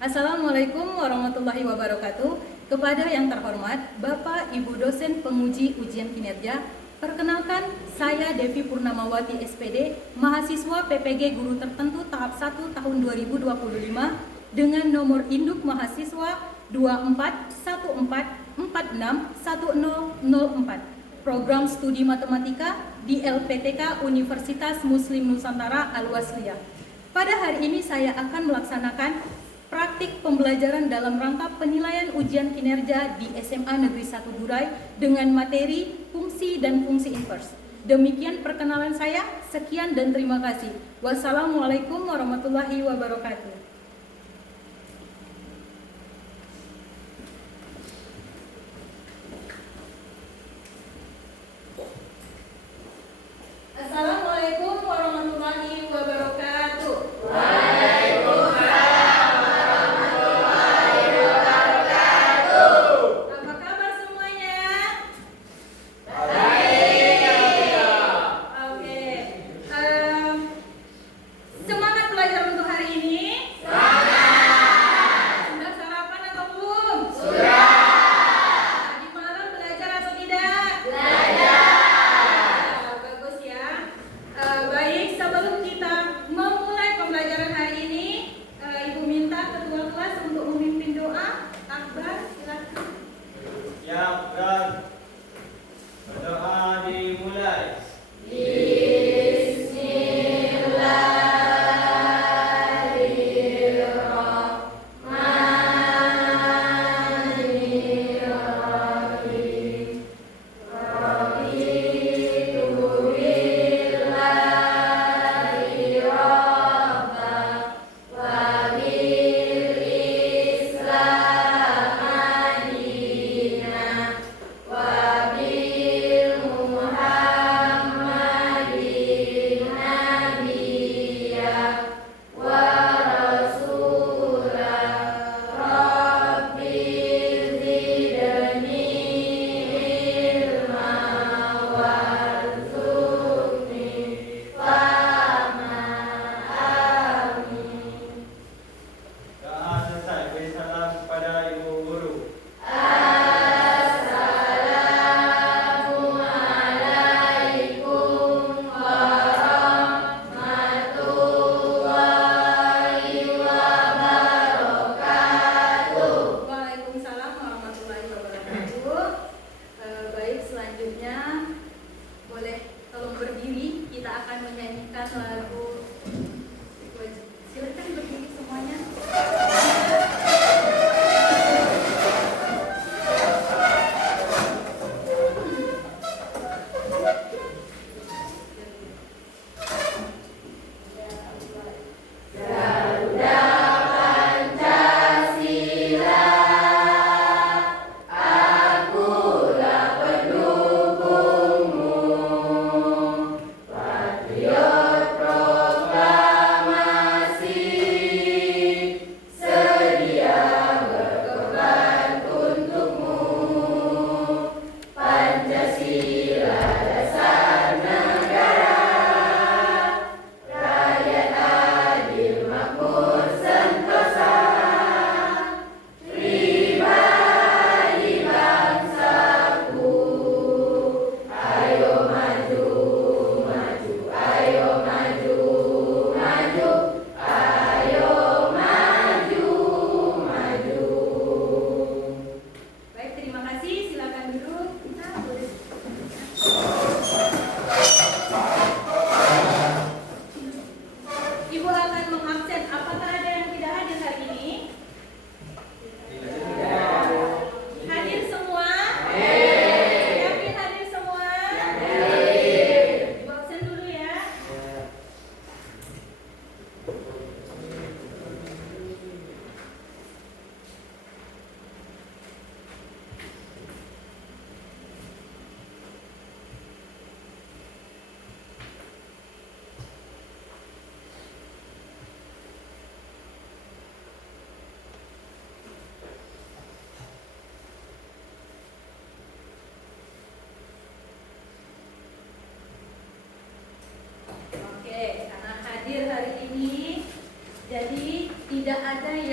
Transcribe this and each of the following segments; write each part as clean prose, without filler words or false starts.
Assalamualaikum warahmatullahi wabarakatuh. Kepada yang terhormat Bapak Ibu dosen penguji ujian kinerja, perkenalkan saya Devi Purnamawati SPD, mahasiswa PPG Guru Tertentu tahap 1 tahun 2025 dengan nomor induk mahasiswa 2414461004, program studi matematika di LPTK Universitas Muslim Nusantara Al-Wasliyah. Pada hari ini saya akan melaksanakan praktik pembelajaran dalam rangka penilaian ujian kinerja di SMA Negeri 1 Durai dengan materi fungsi dan fungsi invers. Demikian perkenalan saya, sekian dan terima kasih. Wassalamualaikum warahmatullahi wabarakatuh. Assalamualaikum warahmatullahi wabarakatuh. Semangat belajar untuk hari ini.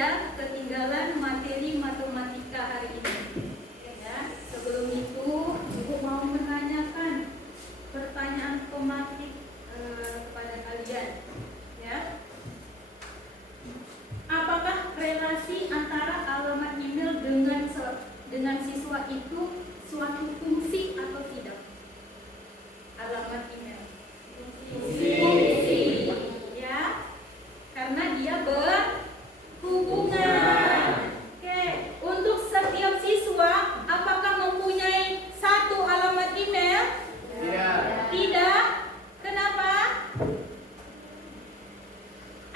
ada ketinggalan materi matematika hari ini. Ya, sebelum itu Ibu mau menanyakan pertanyaan pematik kepada kalian. Ya, apakah relasi antara alamat email dengan siswa itu suatu fungsi atau tidak? Alamat email. Fungsi. Ya, karena dia berhubungan. Oke, untuk setiap siswa apakah mempunyai satu alamat email? Tidak. Kenapa?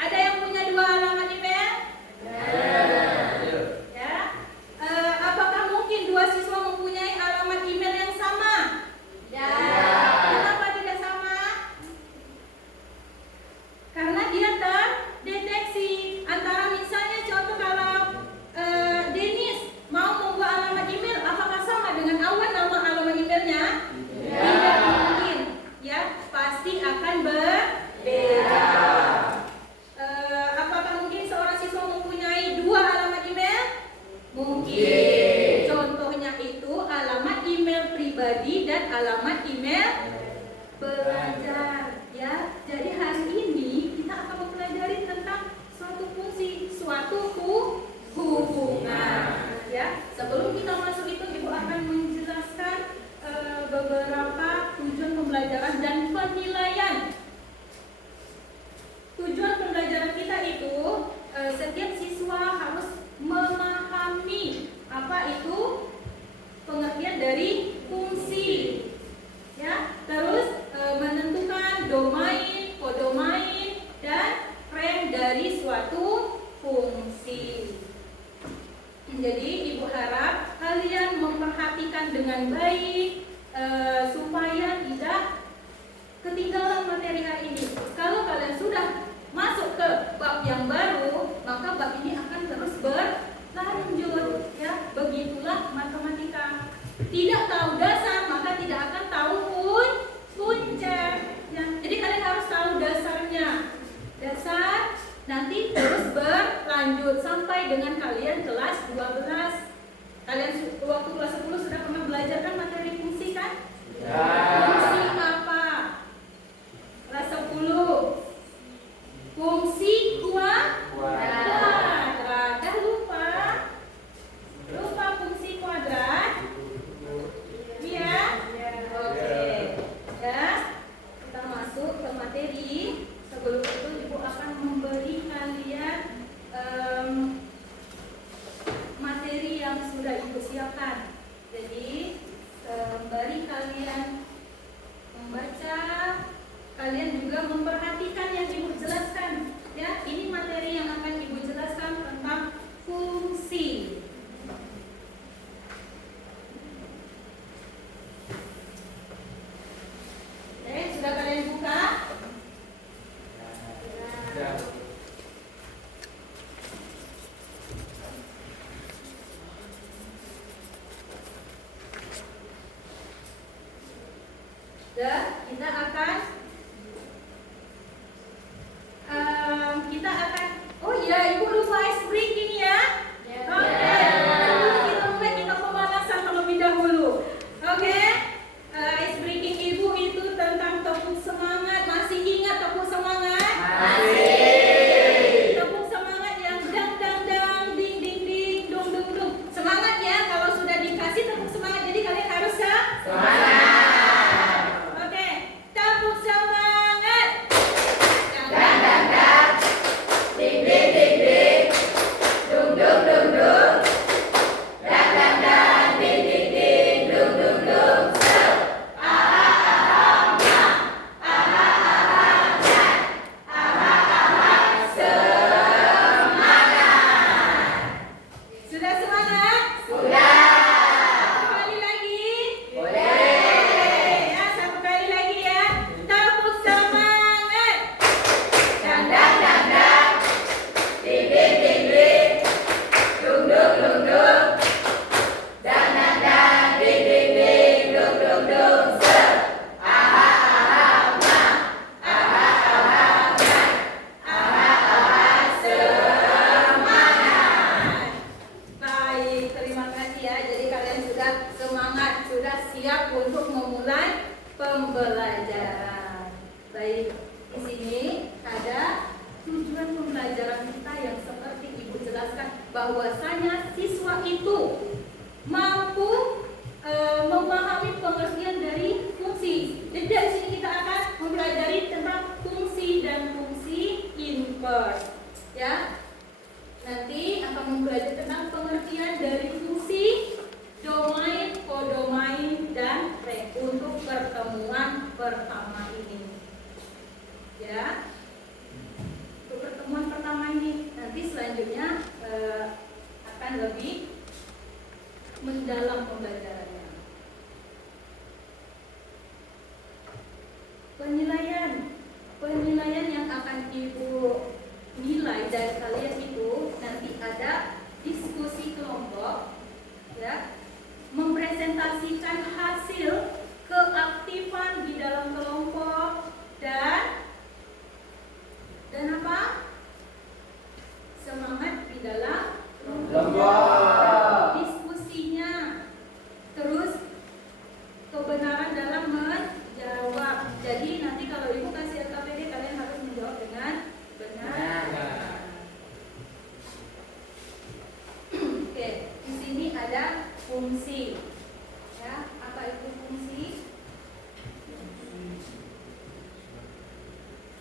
Ada yang punya dua alamat email? Ya. Apakah mungkin dua siswa mempunyai alamat email yang sama? Kenapa tidak sama? Karena dia terdeteksi. Antara misalnya contoh kalau Denis mau membuat alamat email, apakah sama dengan Awan nama alamat emailnya? Tidak mungkin. Ya, pasti akan berbeda. Apakah mungkin seorang siswa mempunyai dua alamat email? Mungkin. Contohnya itu alamat email pribadi dan alamat email belajar. Ya, jadi hari ini kita akan mempelajari tentang suatu fungsi, suatu hubungan. Ya, sebelum kita masuk itu Ibu akan menjelaskan beberapa tujuan pembelajaran dan penilaian. Tujuan pembelajaran kita itu setiap siswa harus memahami apa itu pengertian dari fungsi, ya, terus menentukan domain, kodomain, dan rank dari suatu fungsi. Jadi Ibu harap kalian memperhatikan dengan baik supaya tidak ketinggalan materi hari ini. Kalau kalian sudah masuk ke bab yang baru, maka bab ini akan terus berlanjut. Ya, begitulah matematika. Tidak tahu dasar, maka tidak akan tahu puncak. Ya, jadi kalian harus tahu dasarnya. Dasar nanti terus berlanjut sampai dengan kalian kelas 12. Kalian waktu kelas 10 sudah pernah belajar kan materi fungsi kan? Fungsi apa? Kelas 10. Fungsi kuadrat. Dah lupa? Lupa fungsi kuadrat? Iya? Oke. Ya, kita masuk ke materi. Sebelum itu Ibu akan memberi kalian materi yang sudah Ibu siapkan. Jadi sembari kalian bahwasanya siswa itu mampu memahami pengertian dari fungsi. Jadi dari sini kita akan mempelajari tentang fungsi dan fungsi inverse. Ya, nanti akan mempelajari tentang pengertian dari fungsi, domain, kodomain, dan rank untuk pertemuan pertama ini. Ya, untuk pertemuan pertama ini, nanti selanjutnya akan lebih mendalam pembelajarannya. Penilaian yang akan Ibu nilai dari kalian itu nanti ada diskusi kelompok, ya, mempresentasikan hasil keaktifan di dalam kelompok dan apa? Semangat di dalam kelompok. Diskusinya, terus kebenaran dalam menjawab. Jadi nanti kalau Ibu kasih LKPD kalian harus menjawab dengan benar. Oke, di sini ada fungsi. Ya, apa itu fungsi?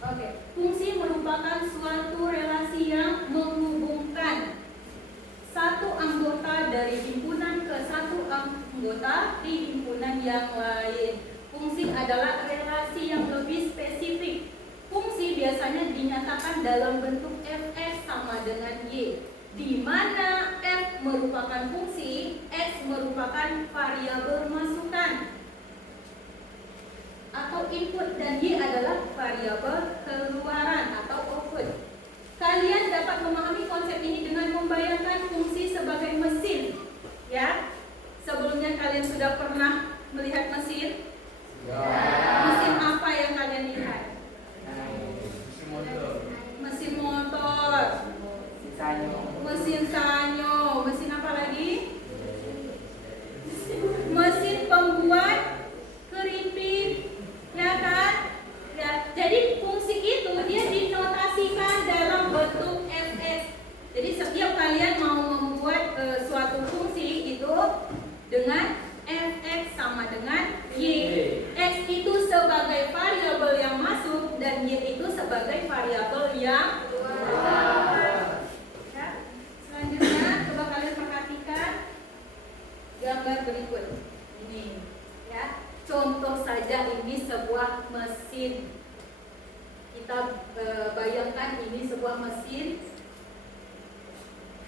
Oke, fungsi merupakan suatu relasi yang menghubungkan satu anggota dari himpunan ke satu anggota di himpunan yang lain. Fungsi adalah relasi yang lebih spesifik. Fungsi biasanya dinyatakan dalam bentuk Fs sama dengan Y, di mana F merupakan fungsi, X merupakan variabel masukan atau input, dan Y adalah variabel keluaran atau output. Kalian dapat memahami konsep ini dengan membayangkan fungsi sebagai mesin. Ya, sebelumnya kalian sudah pernah melihat mesin? Ya. Mesin apa yang kalian lihat? Mesin motor, mesin sanyo, mesin apa lagi? Mesin pembuat keripik, ya kan? Ya, jadi fungsi itu dia dinotasikan dalam bentuk Fs. Jadi setiap kalian mau membuat suatu fungsi itu dengan Fx sama dengan Y. X itu sebagai variabel yang masuk dan Y itu sebagai variabel yang keluar. Ya. Selanjutnya coba kalian perhatikan gambar berikut ini. Ya, contoh saja ini sebuah mesin. Kita bayangkan ini sebuah mesin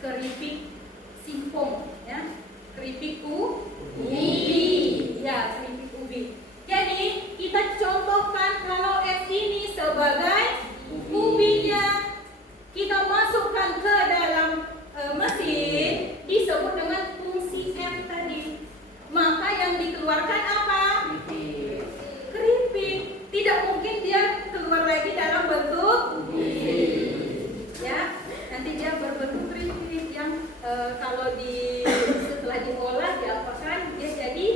keripik singkong, ya. Keripik ubi, ya, keripik ubi. Jadi kita contohkan kalau S ini sebagai ubinya, kita masukkan ke dalam mesin, disebut dengan fungsi F tadi. Maka yang dikeluarkan apa? Keripik. Tidak mungkin dia keluar lagi dalam bentuk ubi. Ya, nanti dia berbentuk keripik yang kalau setelah diolah diapakan dia jadi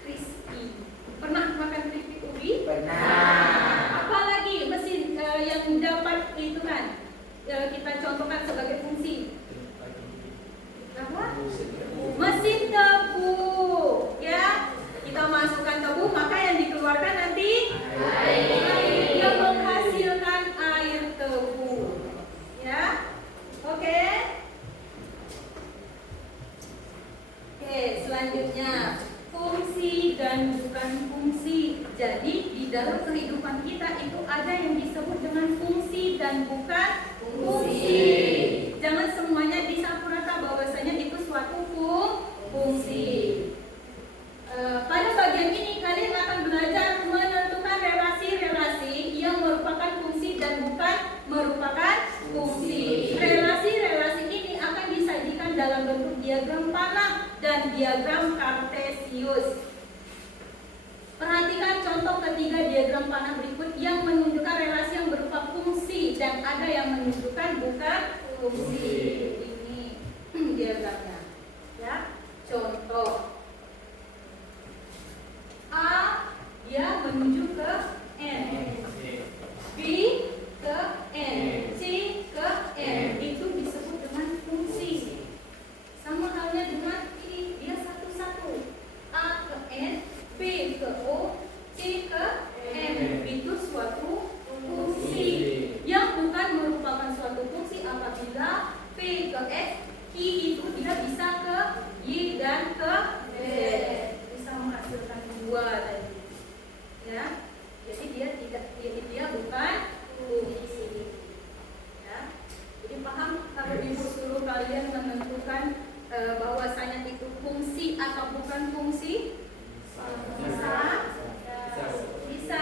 crispy. Pernah makan keripik ubi? Pernah. Apalagi mesin yang dapat itu kan kita contohkan sebagai fungsi apa? Mesin tebu, ya. Kita masukkan tebu, maka yang dikeluarkan nanti air. Dia menghasilkan air tebu, ya. Oke. Oke, selanjutnya fungsi dan bukan fungsi. Jadi di dalam kehidupan kita itu ada yang disebut dengan fungsi dan bukan fungsi. Jangan semuanya disampul rata bahwasanya itu suatu fungsi. Pada bagian ini kalian akan belajar menentukan relasi-relasi yang merupakan fungsi dan bukan merupakan fungsi. Relasi-relasi ini akan disajikan dalam bentuk diagram panah dan diagram kartesius. Perhatikan contoh ketiga diagram panah berikut yang menunjukkan relasi yang berupa fungsi dan ada yang menunjukkan bukan fungsi. Ini diagramnya, ya. Contoh A, dia menuju ke N, B ke N, C ke N, itu disebut dengan fungsi. I itu dia bisa ke Y dan ke Z, bisa menghasilkan 2 tadi. Ya. Jadi dia bukan fungsi. Ya. Jadi paham kalau Ibu suruh kalian menentukan bahwasanya itu fungsi atau bukan fungsi? Bisa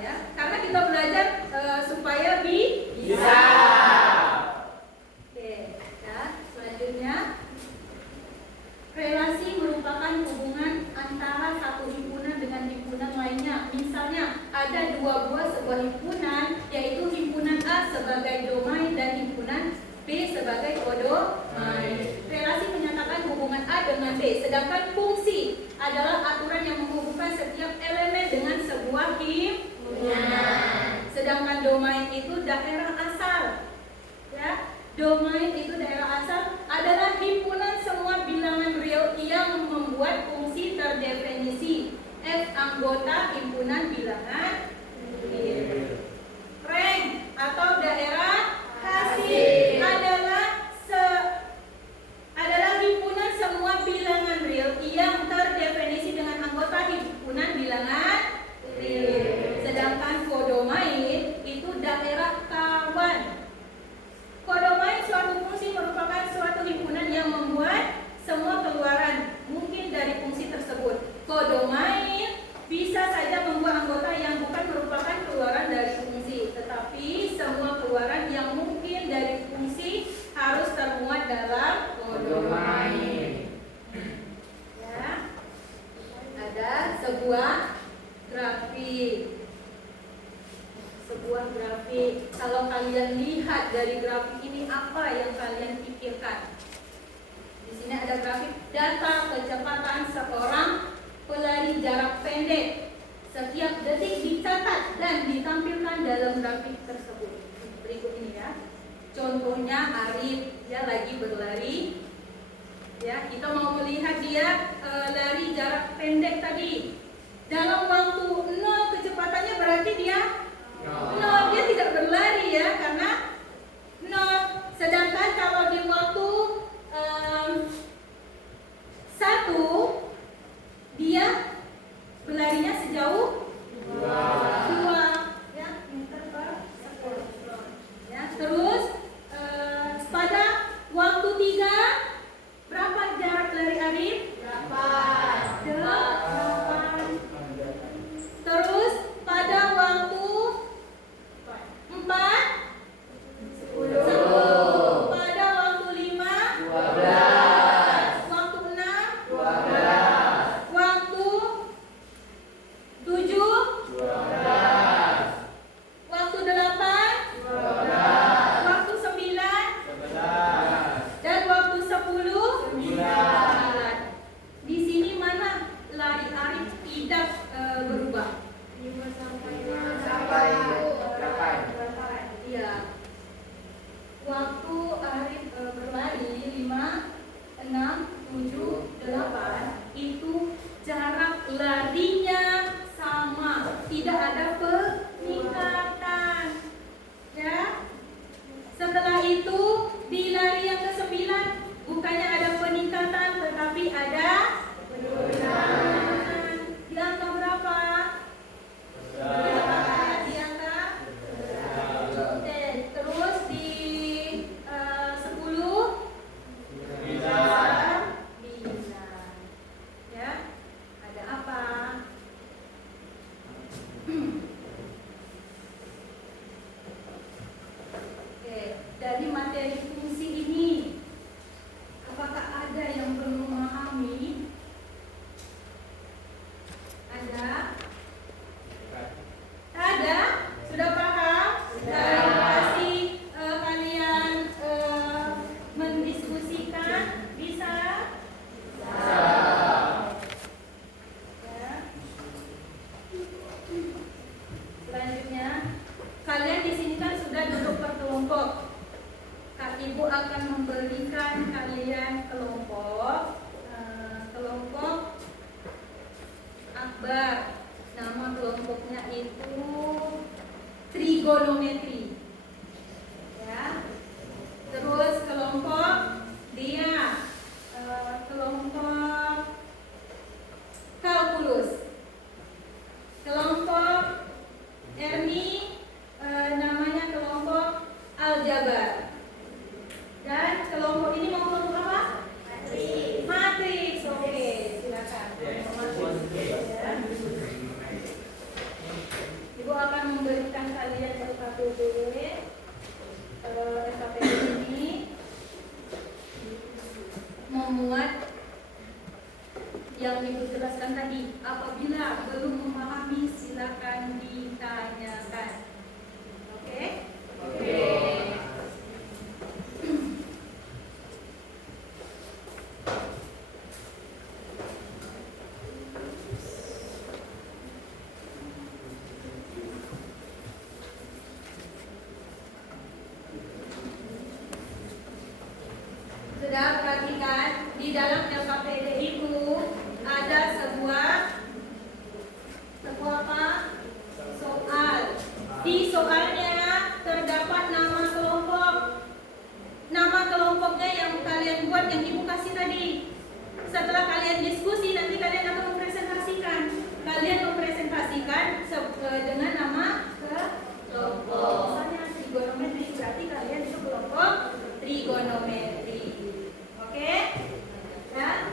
ya. Karena kita belajar supaya bisa. Oke, ya. Selanjutnya, relasi merupakan hubungan antara satu himpunan dengan himpunan lainnya. Misalnya, ada 2 buah sebuah himpunan, yaitu himpunan A sebagai domain dan himpunan B sebagai kodomain. Relasi menyatakan hubungan A dengan B, sedangkan fungsi adalah aturan yang menghubungkan setiap elemen dengan sebuah himpunan. Sedangkan domain itu daerah asal. Ya, domain itu daerah asal adalah himpunan semua bilangan real yang membuat fungsi terdefinisi. F anggota himpunan bilangan real. Rank atau daerah hasil adalah himpunan semua bilangan real yang terdefinisi dengan anggota himpunan bilangan real. Sedangkan kodomain itu daerah kawan. Kodomain suatu fungsi merupakan suatu himpunan yang membuat semua keluaran mungkin dari fungsi tersebut. Kodomain bisa saja membuat anggota yang bukan merupakan keluaran dari fungsi, tetapi semua keluaran yang mungkin dari fungsi harus termuat dalam kodomain. Ya, ada sebuah grafik. Kalau kalian lihat dari grafik ini, apa yang kalian pikirkan? Di sini ada grafik data kecepatan seorang pelari jarak pendek. Setiap detik dicatat dan ditampilkan dalam grafik tersebut. Berikut ini ya. Contohnya Arif, dia lagi berlari. Ya, kita mau melihat dia lari jarak pendek tadi. Dalam waktu 0 kecepatannya berarti dia 0, dia tidak berlari ya, karena 0. Sedangkan kalau di waktu 1 dia berlarinya sejauh 2 ya, meter per sekon. Ya, terus pada waktu 3 berapa jarak lari Arif? 8. Terus pada waktu 4 10. Pada waktu 5 12. Waktu 6 12. Waktu 7 12. Waktu 8 12. Waktu 9 11. Dan waktu 10 9. Di sini mana lari Arif tidak berubah? 5 sampai 8. Iya. Waktu Arif berlari 5, 6, 7, 8 itu jarak larinya sama, tidak ada peningkatan. Ya. Setelah itu di lari yang ke-9 bukannya ada peningkatan, tetapi ada penurunan. Di angka berapa? Di angka 10. Terus di 10 9. Ya, ada apa? Oke, dari materi fungsi ini, apakah ada yang perlu memahami? Ada? Ada? Sudah paham? Terima kasih kalian mendiskusikan. Bisa? Ya. Selanjutnya, kalian di sini kan sudah duduk berkelompok. Kak Ibu akan memberikan kalian kelompok akbar. Nama kelompoknya itu trigonometri. Ya, tugaskan kalian LKPD. LKPD ini memuat yang Ibu jelaskan tadi. Apabila belum memahami, silakan ditanyakan. Oke? Oke. Sudah perhatikan di dalam LKPD itu ada sebuah apa? Soal. Di soalnya terdapat nama kelompok. Nama kelompoknya yang kalian buat, yang Ibu kasih tadi. Setelah kalian diskusi, nanti kalian akan mempresentasikan. Kalian mempresentasikan dengan nama kelompok. Misalnya trigonometri, berarti kalian itu kelompok trigonometri. Oke? Ya.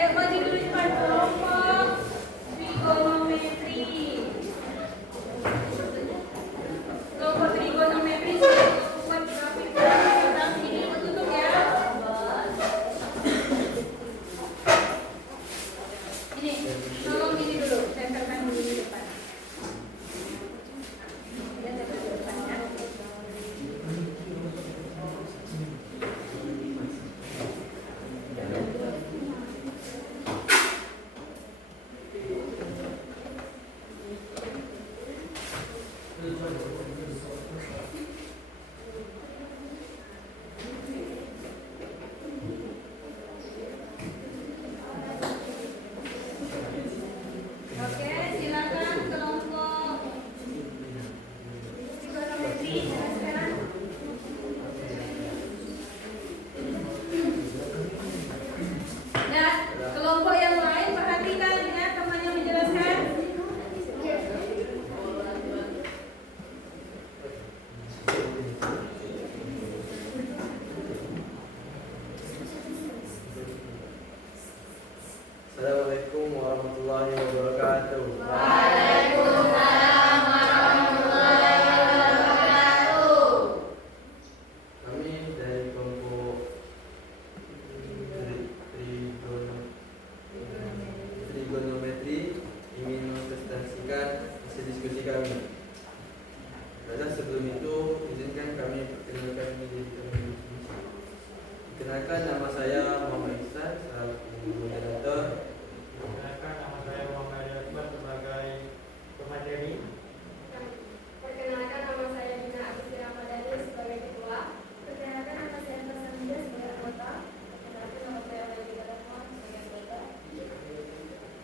Ayo maju dulu cepat kelompok trigonometri. Kelompok trigonometri sudah buat grafik tentang ini tutup ya. Ini, tolong ini dulu, tempelkan dulu di depan. Ya, tempel di depan ya. Oke, silakan kelompok trigonometri sekarang. Nah, kelompok yang lain perhatikan ya temannya menjelaskan. Assalamualaikum warahmatullahi wabarakatuh. Waalaikumsalam warahmatullahi wabarakatuh. Kami dari kelompok trigonometri ingin mempresentasikan hasil diskusi kami. Pada sebelum itu, izinkan kami perkenalkan diri kami. Perkenalkan, nama saya Muhammad Ihsan selaku moderator. Perkenalkan, nama saya Muhammad Akbar sebagai pemateri. Perkenalkan, nama saya Dina Agustina Ramadhani sebagai ketua. Perkenalkan, nama saya Tasania sebagai anggota. Perkenalkan, nama saya Olivia Rahman sebagai anggota.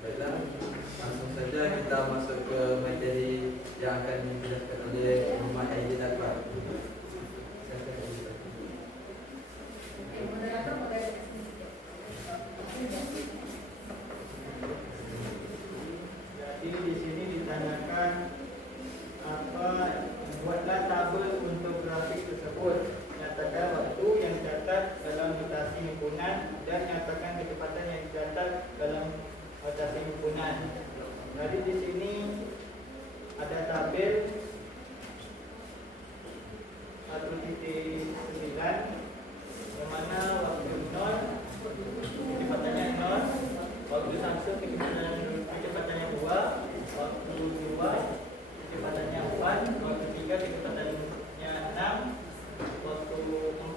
Baiklah, langsung saja kita masuk ke materi yang akan dijelaskan oleh Muhammad Aidil Akbar. Moderator boleh. Jadi di sini ditanyakan buatlah tabel untuk grafik tersebut. Nyatakan waktu yang dicatat dalam notasi himpunan dan nyatakan kecepatan yang dicatat dalam notasi himpunan. Jadi di sini ada tabel 1.9 yang mana waktu 0 kecepatannya 0, waktu 1 kecepatannya 2, waktu 2 kecepatannya 4, waktu 3 kecepatannya 6, waktu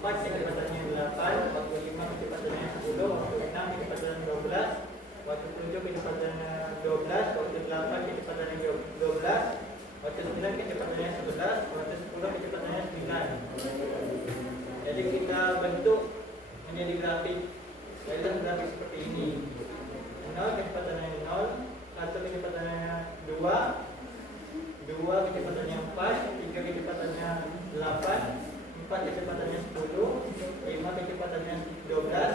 4 kecepatannya 8, waktu 5 kecepatannya 10, waktu 6 kecepatannya 12, waktu 7 kecepatannya 12, waktu 8 kecepatannya 12, waktu 9 kecepatannya 11, waktu 10 kecepatannya 9. Jadi kita bentuk menjadi grafik. Dalam grafik seperti ini. 0 kecepatannya 0, 1 kecepatannya 2, 2 kecepatannya 4, 3 kecepatannya 8, 4 kecepatannya 10, 5 kecepatannya 12,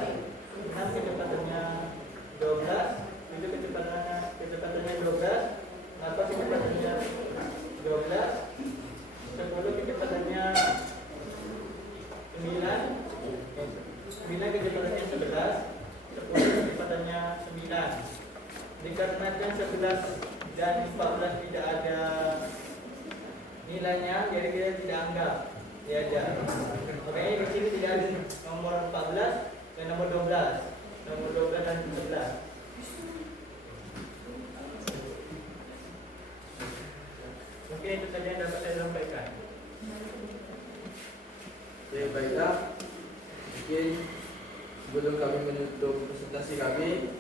6 kecepatannya 12, 7 kecepatannya 12, 8 kecepatannya 12, 10 kecepatannya 9 kecepatannya 11, 10 kecepatannya 9. Dikarenakan 11 dan 14 tidak ada nilainya, jadi kita tidak anggap dia ada. Makanya di sini tidak ada nomor 14 dan nomor 12, nomor 12 dan 11. Mungkin itu saja yang dapat saya sampaikan. Oke, baiklah. Mungkin sebelum kami menutup presentasi kami,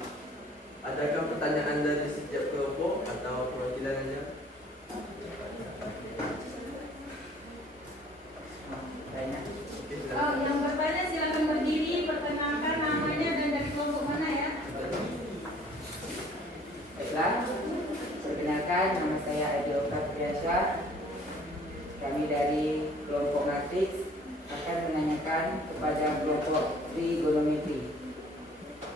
adakah pertanyaan dari setiap kelompok atau perwakilannya? Oke, silakan. Yang bertanya silakan berdiri, perkenalkan namanya dan dari kelompok mana ya. Baiklah, perkenalkan nama saya Adi Okat Biasa. Kami dari kelompok Matrix akan menanyakan kepada kelompok trigonometri.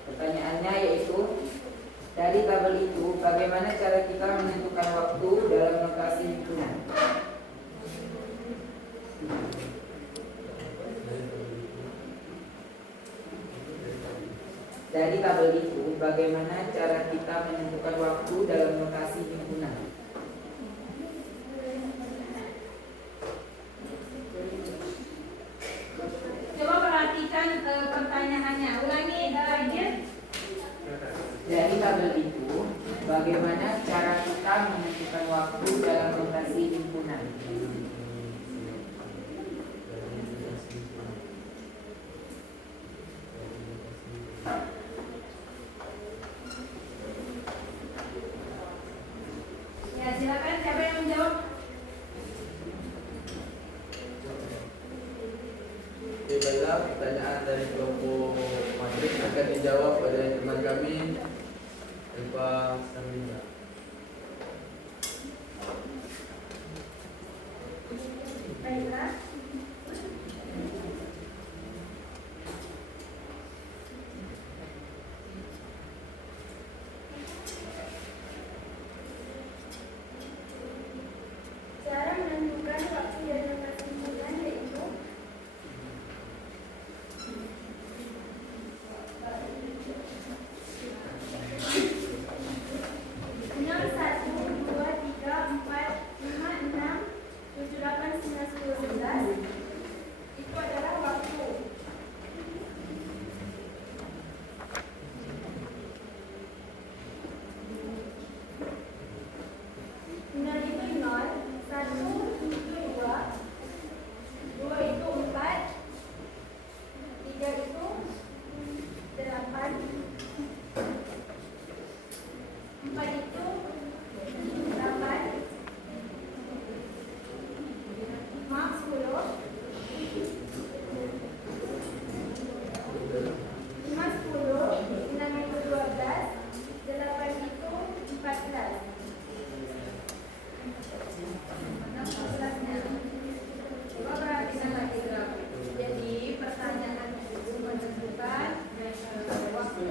Pertanyaannya yaitu, dari tabel itu bagaimana cara kita menentukan waktu Dari tabel itu, bagaimana cara kita menentukan waktu dalam notasi himpunan? Coba perhatikan pertanyaannya. Ulangi, Aidil. Dari tabel itu, bagaimana cara kita menentukan waktu dalam notasi himpunan? Ya, silakan siapa yang menjawab? Oke, baiklah, pertanyaan dari kelompok matrik akan dijawab oleh teman kami Eva Sarlina. Baiklah. Cara menentukan waktu dan notasi himpunan yaitu enam, 1, 2, 3, 4, 5, 6, 7, 8, 9, 10, 11. Itu adalah waktu. Nol itu 0, 1 itu 2, 2 itu 4, 3 itu 8, 4 itu 8, 5, 10, 5, 10, 6 itu 12, 8 itu 14. Coba perhatikan lagi grafik. Jadi pertanyaan itu menentukan waktu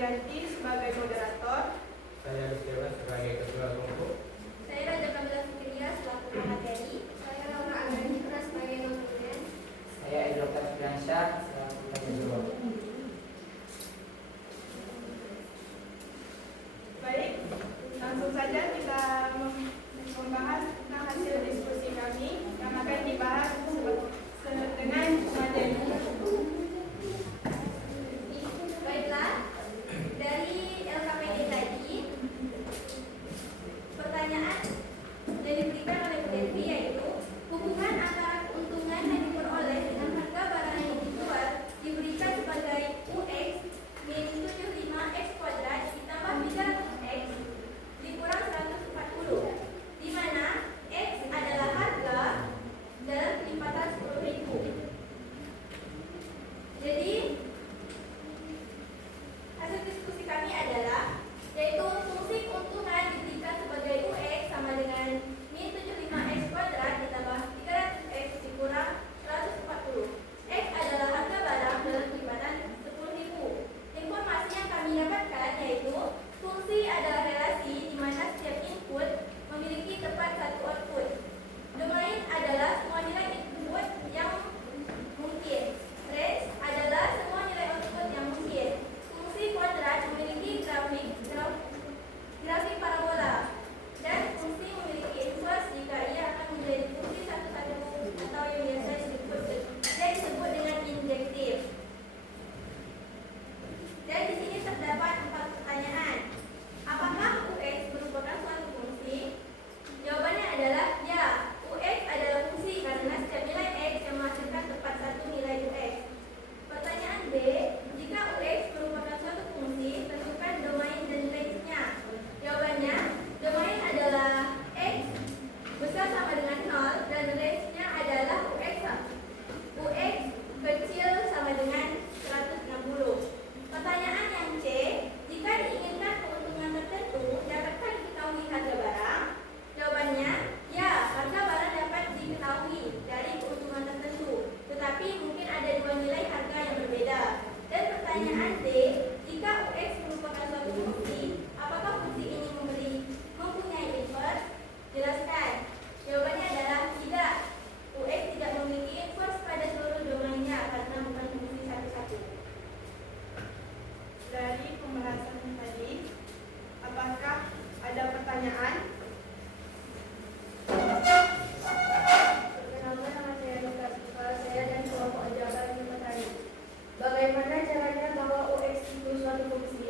Sulianti sebagai moderator. Saya Luciana sebagai ketua kelompok. Saya Raja Kamila Fikiria selaku pemateri. Saya Laura Agranditra sebagai konsulen. Saya Edward Fiansyah selaku ketua. Baik, langsung saja kita membahas tentang hasil diskusi kami yang akan dibahas dengan materi. Baiklah, dari LKPD tadi, pertanyaan yang diberikan oleh Bu Devi yaitu hubungan antara keuntungan yang diperoleh dengan harga barang yang dijual diberikan sebagai UX min 75 X kuadrat ditambah 300 X dikurang 140, di mana X adalah harga dalam kelipatan 10.000. Jadi hasil diskusi kami adalah yaitu fungsi keuntungan diberikan sebagai UX sama dengan min 75 X kuadrat ditambah 300 X dikurang 140. X adalah harga barang dalam kelipatan 10.000. Informasi yang kami dapatkan yaitu fungsi adalah relasi di mana setiap input memiliki tepat satu output. Domain adalah semua nilai input yang mungkin. Range adalah semua nilai output yang mungkin. Fungsi kuadrat memiliki grafik parabola, dan fungsi memiliki inverse jika ia akan menjadi fungsi satu-satu atau yang biasa disebut dengan injektif. Dan di sini terdapat 4 pertanyaan. Apakah UX merupakan suatu fungsi? Jawabannya adalah ya. UX adalah fungsi karena setiap nilai X yang menghasilkan tepat satu nilai UX. Pertanyaan B, jika UX merupakan suatu fungsi, tentukan domain dan range-nya. Jawabannya, domain adalah X besar sama dengan 0 dan range-nya adalah UX kecil sama dengan 160. Pertanyaan yang C, jika diinginkan keuntungan tertentu, dapatkah diketahui harga barang? Jawabannya, ya, harga barang dapat diketahui dari keuntungan tertentu, tetapi mungkin ada dua nilai harga yang berbeda. Dan pertanyaan D, jika UX merupakan suatu fungsi, apakah fungsi ini mempunyai inverse? Jelaskan. Jawabannya adalah tidak. UX tidak memiliki inverse pada seluruh domainnya karena bukan fungsi satu-satu. Dari pembahasan tadi, apakah ada pertanyaan? Perkenalkan, nama saya Luka Siva, saya dan kelompok Jabar Petani. Bagaimana caranya bahwa UX itu suatu fungsi?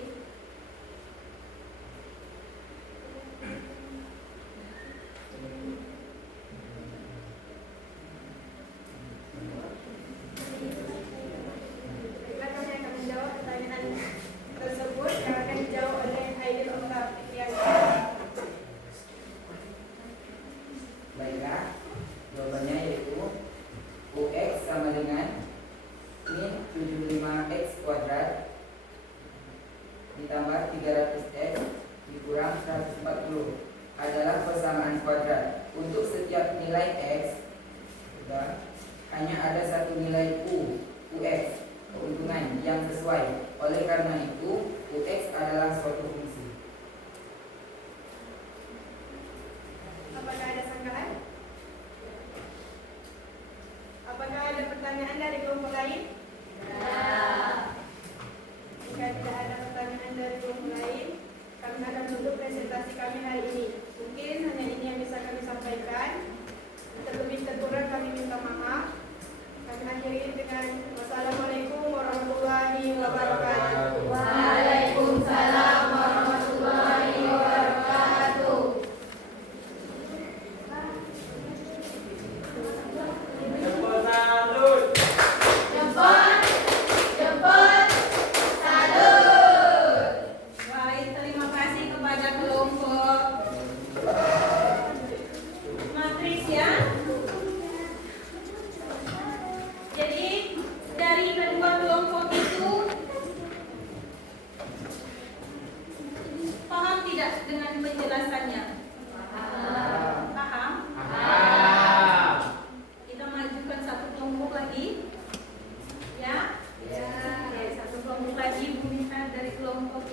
Baiklah, kami akan menjawab pertanyaan tersebut yang akan dijawab oleh Aidil Okta Fitriani. Baiklah, jawabannya yaitu UX sama dengan min 75 X kuadrat ditambah 300 X dikurang 140 adalah persamaan kuadrat. Untuk setiap nilai X hanya ada satu nilai UX keuntungan yang sesuai. Oleh karena itu UX adalah suatu fungsi. Apakah ada sanggahan? Apakah ada pertanyaan dari kelompok lain? Jika tidak ada pertanyaan dari kelompok lain, kami akan tutup presentasi kami hari ini. Mungkin hanya ini yang bisa kami sampaikan. Terlebih terkurang kami minta maaf. Kami akhiri dengan wassalamualaikum warahmatullahi wabarakatuh. Waalaikumsalam warahmatullahi wabarakatuh. Jempol salut. Jempol, salut. Baik, terima kasih kepada kelompok matris ya. Jadi dari kedua kelompok itu paham tidak dengan penjelasannya? Paham? Kita majukan satu kelompok lagi. Ya? Oke, satu kelompok lagi Bu Mita dari kelompok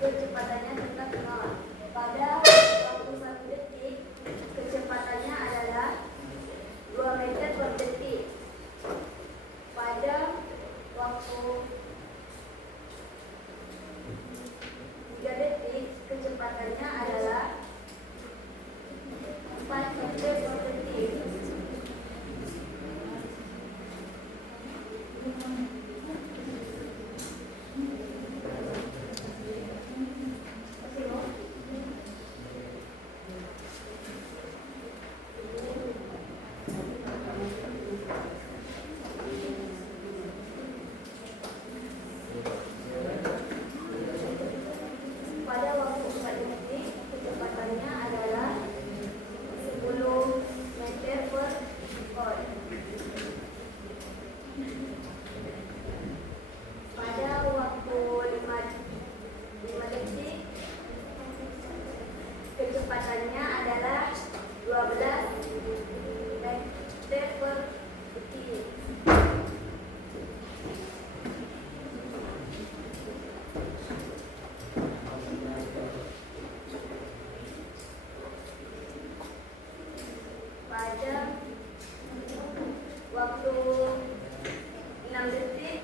kecepatannya tetap 0. Pada waktu 1 detik, kecepatannya adalah 2 meter per detik. Pada waktu 3 detik, kecepatannya adalah 4 meter per detik. Pada waktu 4 detik, kecepatannya adalah 10 meter per sekon. Pada waktu 5 detik, kecepatannya adalah 12 meter per detik. Pada waktu 6 detik,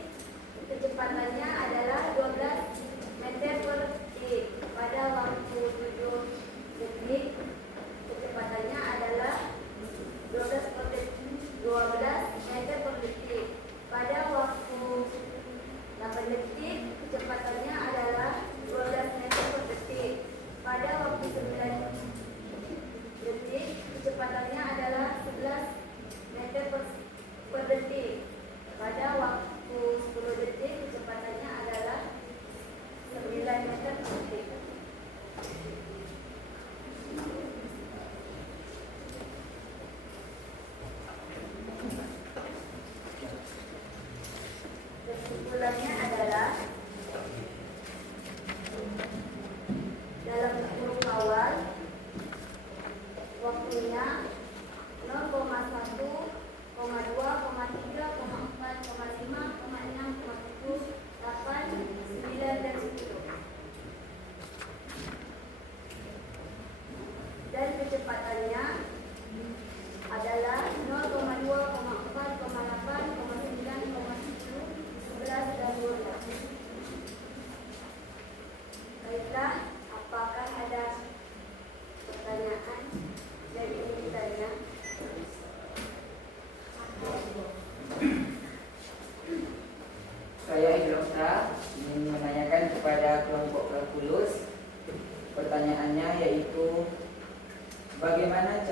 kecepatannya adalah 12 meter per detik. Pada waktu 7 detik, kecepatannya adalah 12 meter per detik. Pada waktu 8 detik, kecepatannya adalah 12 meter per detik. Pada waktu 9 detik, kecepatannya adalah 11 meter per detik. Pada waktu 10 detik, kecepatannya adalah 9 meter per detik. Kesimpulannya adalah dalam kurung awal waktunya 0,1, 0,2, 0,3, 0,4, 0,5, 0,6, 0,7, 8, 9, dan 10. Dan kecepatannya adalah 0,2, 0,4, 0,8, 0,9, 0,10, 11, dan 12. Baiklah, apakah ada pertanyaan dari ini ditanya? Saya Idrokta ingin menanyakan kepada kelompok kalkulus. Pertanyaannya yaitu bagaimana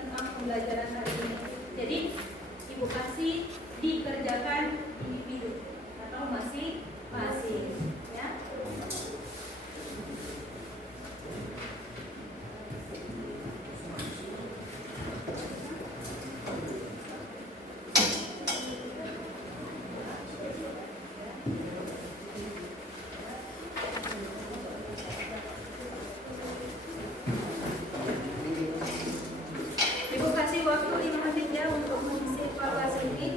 tentang pembelajaran hari ini. Jadi Ibu kasih dikerjakan individu atau masing-masing, ya. Ibu kasih waktu 5 menit ya untuk mengisi evaluasi ini.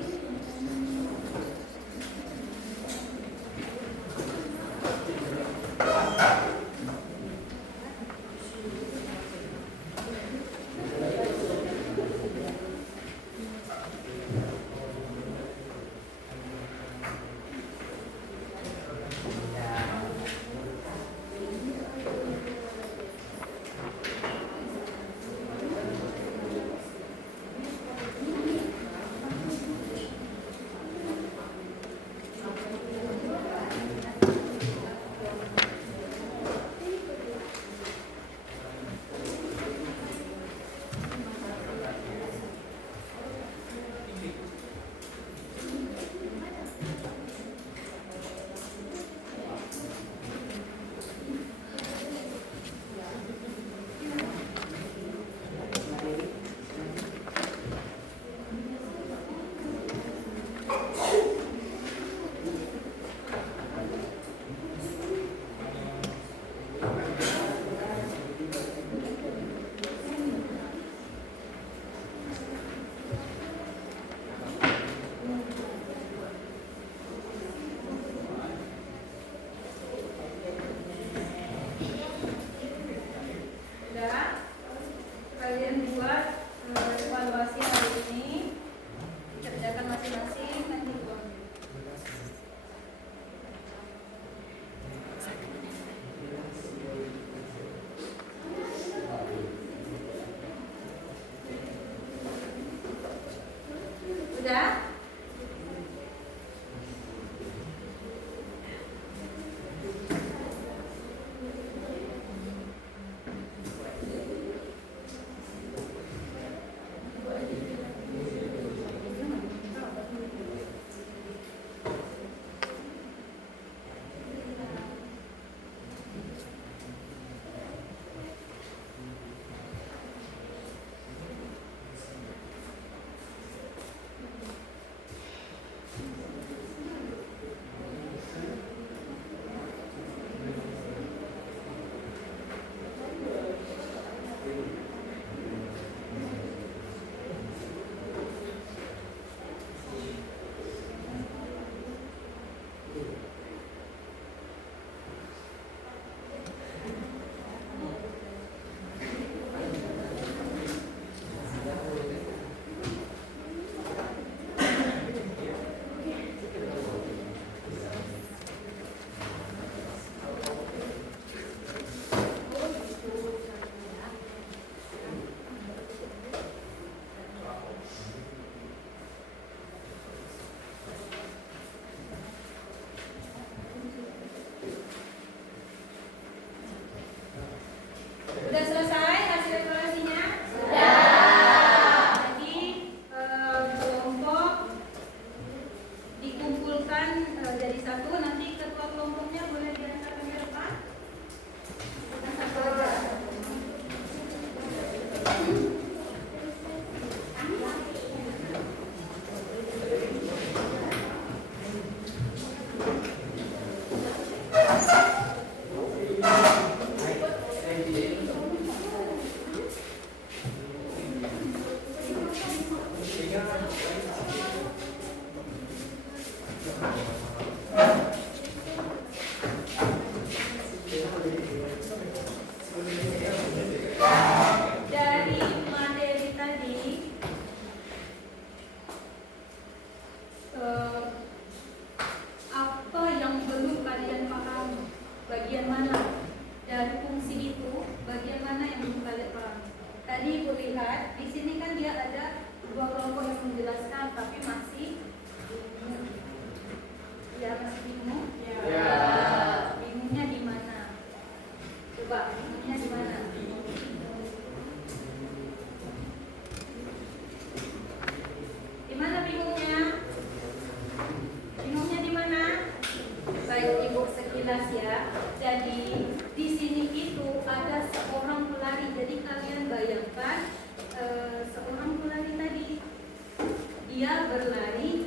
dia berlari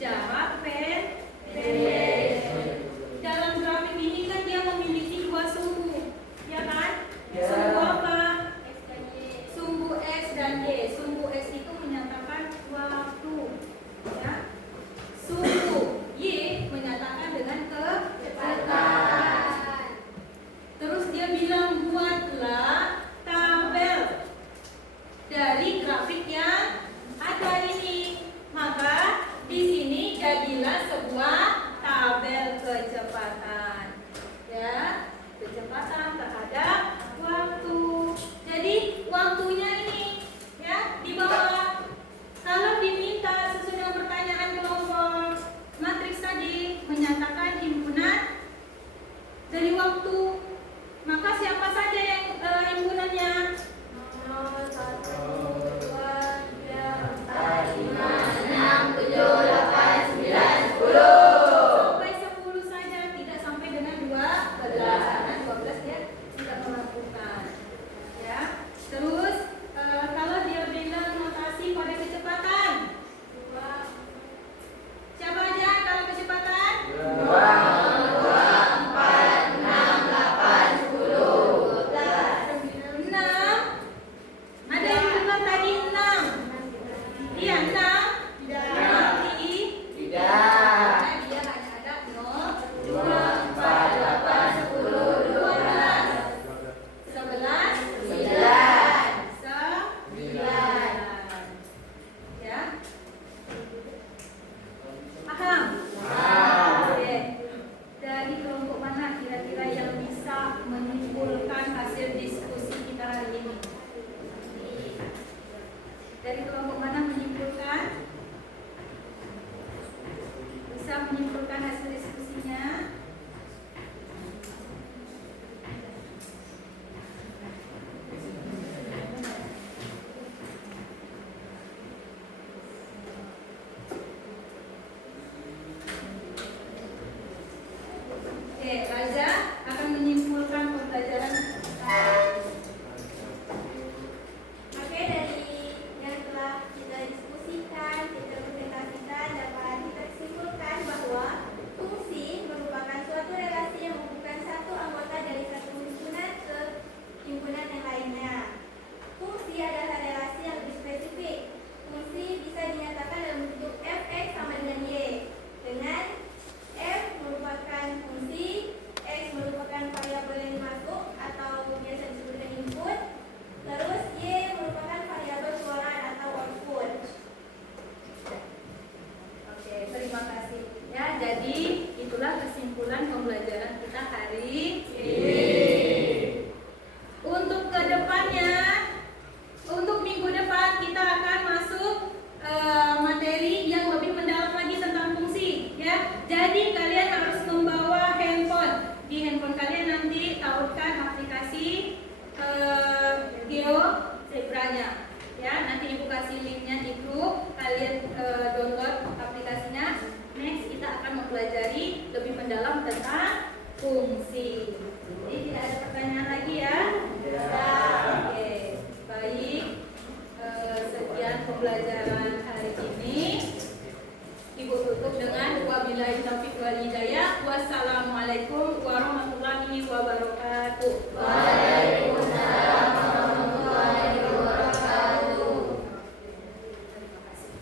jarak pendek. Dalam grafik ini kan dia memiliki dua sumbu, ya kan? Ya. Sumbu apa? X dan Y. Sumbu X dan Y. Sumbu X itu menyatakan waktu, ya. Sumbu Y menyatakan dengan kecepatan. Terus dia bilang buatlah tabel dari grafik yang ada ini. Maka di sini jadilah sebuah tabel kecepatan, ya, kecepatan terhadap waktu. Jadi waktunya ini, ya, di bawah. Kalau diminta sesudah pertanyaan kelompok matriks tadi menyatakan himpunan dari waktu, maka siapa saja yang himpunannya? 0, 1, 2, 3, 4, 5, 6, 7, 8, 9, 10. Sampai 10 saja, tidak sampai dengan 12. Karena 12 dia tidak melakukan. Ya. Terus kalau dia bilang notasi pada kecepatan, siapa aja kalau kecepatan? 6. Ada yang bilang tadi 6. Iya 6. Berarti karena dia hanya ada 0, 2, 4, 8, 10, 12, 11, 9. Ya. Paham? Oke. Dari kelompok mana kira-kira yang bisa menyimpulkan hasil diskusi kita hari ini? Dari kelompok mana menyimpulkan? Bisa menyimpulkan hasil diskusinya? Oke, Raja akan menyimpulkan pembelajaran Oke, dari yang telah kita diskusikan, kita presentasikan, dapat kita simpulkan bahwa fungsi merupakan suatu relasi yang menghubungkan satu anggota dari satu himpunan ke himpunan yang lainnya. Fungsi adalah relasi yang lebih spesifik. Fungsi bisa dinyatakan dalam bentuk fx sama dengan y, dengan f merupakan fungsi, x merupakan variabel yang dimasuk atau biasa disebut dengan input, terus y merupakan variabel keluaran atau output. Oke, terima kasih. Ya, jadi itulah kesimpulan pembelajaran kita hari ini. Untuk kedepannya, untuk minggu depan kita akan masuk materi yang lebih mendalam lagi tentang fungsi. Ya, jadi kalian harus membawa handphone. Di handphone kalian nanti tautkan aplikasi GeoZebra-nya. Ya, nanti ibu kasih linknya di grup. Kalian download aplikasinya. Next kita akan mempelajari lebih mendalam tentang fungsi. Jadi tidak ada pertanyaan lagi ya? Oke, baik. Sekian pembelajaran hari ini. Ibu tutup dengan wabillahi taufiq wal hidayah. Wassalamualaikum warahmatullahi wabarakatuh. Waalaikumsalam warahmatullahi wabarakatuh. Terima kasih.